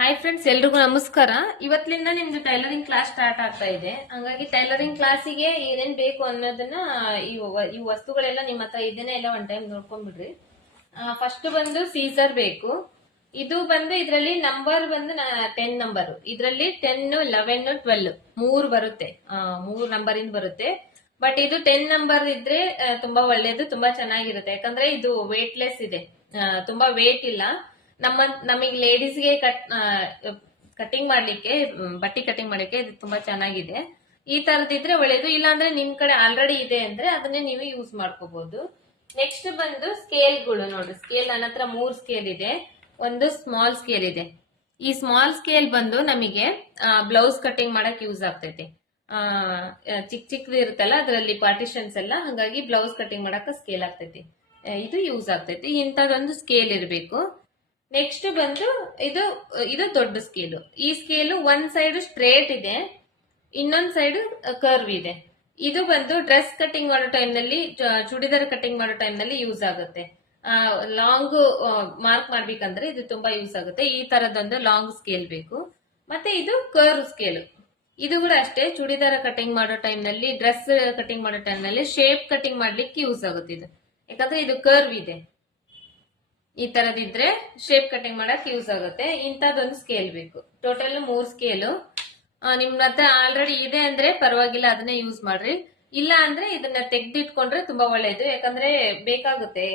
Hi friends, ಎಲ್ರಿಗೂ ನಮಸ್ಕಾರ. ಇವತ್ತಿನಿಂದ ನಿಮ್ದು ಟೈಲರಿಂಗ್ ಕ್ಲಾಸ್ ಸ್ಟಾರ್ಟ್ ಆಗ್ತಾ ಇದೆ. ಹಂಗಾಗಿ ಟೈಲರಿಂಗ್ ಕ್ಲಾಸಿಗೆ ಏನೇನ್ ಬೇಕು ಅನ್ನೋದನ್ನ ಈ ವಸ್ತುಗಳೆಲ್ಲ ನಿಮ್ಮ ಹತ್ರ ಇದನ್ನೇ ಎಲ್ಲ ಒನ್ ಟೈಮ್ ನೋಡ್ಕೊಂಡ್ಬಿಡ್ರಿ. ಫಸ್ಟ್ ಬಂದು ಸೀಸರ್ ಬೇಕು. ಇದು ಬಂದು ಇದರಲ್ಲಿ ನಂಬರ್ ಬಂದು 10 ನಂಬರ್. ಇದರಲ್ಲಿ 10, 11, 12 ಮೂರು ಬರುತ್ತೆ. 3 ನಂಬರ್ ಇಂದ ಬರುತ್ತೆ. ಬಟ್ ಇದು 10 ನಂಬರ್ ಇದ್ರೆ ತುಂಬಾ ಒಳ್ಳೇದು, ತುಂಬಾ ಚೆನ್ನಾಗಿರುತ್ತೆ. ಯಾಕಂದ್ರೆ ಇದು ವೇಟ್ಲೆಸ್ ಇದೆ, ತುಂಬಾ ವೇಟ್ ಇಲ್ಲ. ನಮಗೆ ಲೇಡೀಸ್ಗೆ ಕಟಿಂಗ್ ಮಾಡ್ಲಿಕ್ಕೆ, ಬಟ್ಟೆ ಕಟಿಂಗ್ ಮಾಡ್ಲಿಕ್ಕೆ ಇದು ತುಂಬಾ ಚೆನ್ನಾಗಿದೆ. ಈ ತರದಿದ್ರೆ ಒಳ್ಳೇದು. ಇಲ್ಲಾಂದ್ರೆ ನಿಮ್ ಕಡೆ ಆಲ್ರೆಡಿ ಇದೆ ಅಂದ್ರೆ ಅದನ್ನೇ ನೀವು ಯೂಸ್ ಮಾಡ್ಕೋಬಹುದು. ನೆಕ್ಸ್ಟ್ ಬಂದು ಸ್ಕೇಲ್ಗಳು ನೋಡ್ರಿ. ಸ್ಕೇಲ್ ನನ್ನ ಹತ್ರ 3 ಸ್ಕೇಲ್ ಇದೆ. ಒಂದು ಸ್ಮಾಲ್ ಸ್ಕೇಲ್ ಇದೆ. ಈ ಸ್ಮಾಲ್ ಸ್ಕೇಲ್ ಬಂದು ನಮಗೆ ಬ್ಲೌಸ್ ಕಟಿಂಗ್ ಮಾಡಕ್ ಯೂಸ್ ಆಗ್ತೈತಿ. ಚಿಕ್ಕದು ಇರುತ್ತಲ್ಲ ಅದರಲ್ಲಿ ಪಾರ್ಟಿಷನ್ಸ್ ಎಲ್ಲ, ಹಂಗಾಗಿ ಬ್ಲೌಸ್ ಕಟಿಂಗ್ ಮಾಡಕ್ ಸ್ಕೇಲ್ ಆಗ್ತೈತಿ. ಇದು ಯೂಸ್ ಆಗ್ತೈತಿ. ಇಂಥದೊಂದು ಸ್ಕೇಲ್ ಇರಬೇಕು. ನೆಕ್ಸ್ಟ್ ಬಂದು ಇದು ದೊಡ್ಡ ಸ್ಕೇಲು. ಈ ಸ್ಕೇಲು ಒಂದ್ ಸೈಡ್ ಸ್ಟ್ರೇಟ್ ಇದೆ, ಇನ್ನೊಂದ್ ಸೈಡ್ ಕರ್ವ್ ಇದೆ. ಇದು ಬಂದು ಡ್ರೆಸ್ ಕಟಿಂಗ್ ಮಾಡೋ ಟೈಮ್ ನಲ್ಲಿ, ಚೂಡಿದಾರ್ ಕಟಿಂಗ್ ಮಾಡೋ ಟೈಮ್ ನಲ್ಲಿ ಯೂಸ್ ಆಗುತ್ತೆ. ಲಾಂಗ್ ಮಾರ್ಕ್ ಮಾಡ್ಬೇಕಂದ್ರೆ ಇದು ತುಂಬಾ ಯೂಸ್ ಆಗುತ್ತೆ. ಈ ತರದೊಂದು ಲಾಂಗ್ ಸ್ಕೇಲ್ ಬೇಕು. ಮತ್ತೆ ಇದು ಕರ್ವ್ ಸ್ಕೇಲ್. ಇದು ಕೂಡ ಅಷ್ಟೇ, ಚೂಡಿದಾರ ಕಟಿಂಗ್ ಮಾಡೋ ಟೈಮ್ ನಲ್ಲಿ, ಡ್ರೆಸ್ ಕಟಿಂಗ್ ಮಾಡೋ ಟೈಮ್ ನಲ್ಲಿ ಶೇಪ್ ಕಟಿಂಗ್ ಮಾಡ್ಲಿಕ್ಕೆ ಯೂಸ್ ಆಗುತ್ತೆ ಇದು. ಯಾಕಂದ್ರೆ ಇದು ಕರ್ವ್ ಇದೆ. ಈ ತರದಿದ್ರೆ ಶೇಪ್ ಕಟಿಂಗ್ ಮಾಡಕ್ ಯೂಸ್ ಆಗುತ್ತೆ. ಇಂತದೊಂದು ಸ್ಕೇಲ್ ಬೇಕು. Total 3 scale. ನಿಮ್ ಹತ್ರ ಆಲ್ರೆಡಿ ಇದೆ ಅಂದ್ರೆ ಪರವಾಗಿಲ್ಲ, ಅದನ್ನೇ ಯೂಸ್ ಮಾಡ್ರಿ. ಇಲ್ಲ ಅಂದ್ರೆ ಇದನ್ನ ತೆಗ್ದಿಟ್ಕೊಂಡ್ರೆ ತುಂಬಾ ಒಳ್ಳೇದು. ಯಾಕಂದ್ರೆ ಬೇಕಾಗುತ್ತೆ,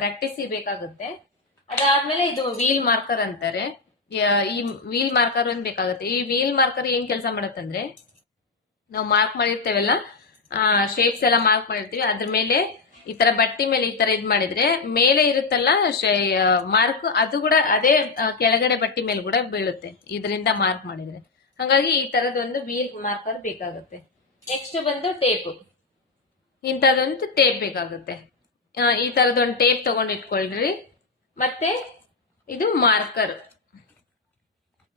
ಪ್ರಾಕ್ಟೀಸ್ ಬೇಕಾಗುತ್ತೆ. ಅದಾದ್ಮೇಲೆ ಇದು ವೀಲ್ ಮಾರ್ಕರ್ ಅಂತಾರೆ. ಈ ವೀಲ್ ಮಾರ್ಕರ್ ಒಂದು ಬೇಕಾಗುತ್ತೆ. ಈ ವೀಲ್ ಮಾರ್ಕರ್ ಏನ್ ಕೆಲಸ ಮಾಡುತ್ತಂದ್ರೆ, ನಾವು ಮಾರ್ಕ್ ಮಾಡಿರ್ತೇವಲ್ಲ, ಶೇಪ್ಸ್ ಎಲ್ಲ ಮಾರ್ಕ್ ಮಾಡಿರ್ತೀವಿ, ಅದ್ರ ಮೇಲೆ ಈ ತರ ಬಟ್ಟೆ ಮೇಲೆ ಈ ತರ ಇದ್ ಮಾಡಿದ್ರೆ ಮೇಲೆ ಇರುತ್ತಲ್ಲ ಮಾರ್ಕ್, ಅದು ಕೂಡ ಅದೇ ಕೆಳಗಡೆ ಬಟ್ಟೆ ಮೇಲೆ ಕೂಡ ಬೀಳುತ್ತೆ ಇದರಿಂದ ಮಾರ್ಕ್ ಮಾಡಿದ್ರೆ. ಹಾಗಾಗಿ ಈ ತರದೊಂದು ವೀಲ್ ಮಾರ್ಕರ್ ಬೇಕಾಗುತ್ತೆ. ನೆಕ್ಸ್ಟ್ ಬಂದು ಟೇಪ್. ಇಂಥದೊಂದು ಟೇಪ್ ಬೇಕಾಗುತ್ತೆ. ಈ ತರದೊಂದು ಟೇಪ್ ತಗೊಂಡು ಇಟ್ಕೊಳ್ರಿ. ಮತ್ತೆ ಇದು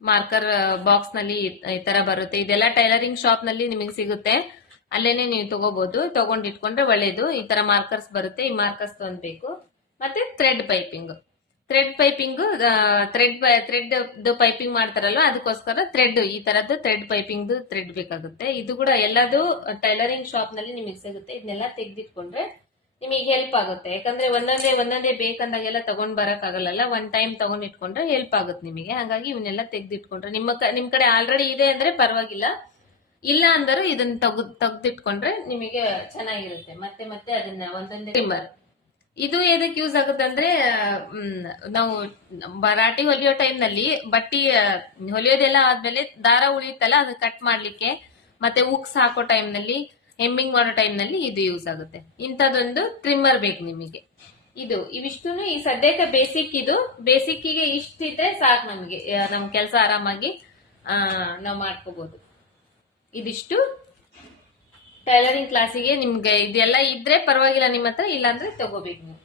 ಮಾರ್ಕರ್ ಬಾಕ್ಸ್ ನಲ್ಲಿ ಈ ತರ ಬರುತ್ತೆ. ಇದೆಲ್ಲ ಟೈಲರಿಂಗ್ ಶಾಪ್ ನಲ್ಲಿ ನಿಮಗೆ ಸಿಗುತ್ತೆ, ಅಲ್ಲೇನೆ ನೀವು ತಗೋಬಹುದು. ತಗೊಂಡ್ ಇಟ್ಕೊಂಡ್ರೆ ಒಳ್ಳೇದು. ಈ ತರ ಮಾರ್ಕರ್ಸ್ ಬರುತ್ತೆ. ಈ ಮಾರ್ಕರ್ಸ್ ತಗೊಂಡ್ಬೇಕು. ಮತ್ತೆ ಥ್ರೆಡ್ ಪೈಪಿಂಗ್ ಪೈಪಿಂಗ್ ಮಾಡ್ತಾರಲ್ಲ, ಅದಕ್ಕೋಸ್ಕರ ಥ್ರೆಡ್, ಈ ತರದ್ದು ಥ್ರೆಡ್ ಪೈಪಿಂಗ್ ಥ್ರೆಡ್ ಬೇಕಾಗುತ್ತೆ. ಇದು ಕೂಡ ಎಲ್ಲದು ಟೈಲರಿಂಗ್ ಶಾಪ್ ನಲ್ಲಿ ನಿಮಗೆ ಸಿಗುತ್ತೆ. ಇದನ್ನೆಲ್ಲ ತೆಗೆದಿಟ್ಕೊಂಡ್ರೆ ನಿಮಗೆ ಹೆಲ್ಪ್ ಆಗುತ್ತೆ. ಯಾಕಂದ್ರೆ ಒಂದೊಂದೇ ಬೇಕಂದಾಗೆಲ್ಲ ತಗೊಂಡ್ ಬರಕ್ ಆಗಲ್ಲ. ಒನ್ ಟೈಮ್ ತಗೊಂಡ್ ಇಟ್ಕೊಂಡ್ರೆ ಹೆಲ್ಪ್ ಆಗುತ್ತೆ ನಿಮಗೆ. ಹಾಗಾಗಿ ಇವನ್ನೆಲ್ಲ ತೆಗೆದಿಟ್ಕೊಂಡ್ರೆ ನಿಮ್ ಕಡೆ ಆಲ್ರೆಡಿ ಇದೆ ಅಂದ್ರೆ ಪರವಾಗಿಲ್ಲ. ಇಲ್ಲ ಅಂದರೂ ಇದನ್ನ ತೆಗ್ದಿಟ್ಕೊಂಡ್ರೆ ನಿಮಗೆ ಚೆನ್ನಾಗಿರುತ್ತೆ. ಮತ್ತೆ ಅದನ್ನ ಒಂದೊಂದೇ ಟ್ರಿಮ್ಮರ್. ಇದು ಎದಕ್ಕೆ ಯೂಸ್ ಆಗುತ್ತೆ ಅಂದ್ರೆ, ನಾವು ರಾಟಿ ಹೊಲಿಯೋ ಟೈಮ್ ನಲ್ಲಿ ಬಟ್ಟಿ ಹೊಲಿಯೋದೆಲ್ಲ ಆದ್ಮೇಲೆ ದಾರ ಉಳಿಯುತ್ತಲ್ಲ, ಅದು ಕಟ್ ಮಾಡ್ಲಿಕ್ಕೆ, ಮತ್ತೆ ಉಕ್ಸ್ ಹಾಕೋ ಟೈಮ್ ನಲ್ಲಿ, ಹೆಮ್ಮಿಂಗ್ ಮಾಡೋ ಟೈಮ್ ನಲ್ಲಿ ಇದು ಯೂಸ್ ಆಗುತ್ತೆ. ಇಂಥದೊಂದು ಟ್ರಿಮ್ಮರ್ ಬೇಕು ನಿಮಗೆ. ಇವಿಷ್ಟು ಈ ಸದ್ಯಕ್ಕೆ ಬೇಸಿಕ್ ಗೆ ಇಷ್ಟಿದ್ರೆ ಸಾಕು ನಮ್ಗೆ. ನಮ್ ಕೆಲಸ ಆರಾಮಾಗಿ ನಾವು ಮಾಡ್ಕೋಬಹುದು. ಇದಿಷ್ಟು ಟೈಲರಿಂಗ್ ಕ್ಲಾಸಿಗೆ. ನಿಮ್ಗೆ ಇದೆಲ್ಲ ಇದ್ರೆ ಪರವಾಗಿಲ್ಲ ನಿಮ್ಮ ಹತ್ರ, ಇಲ್ಲಾಂದ್ರೆ ತಗೋಬೇಕು ನೀವು.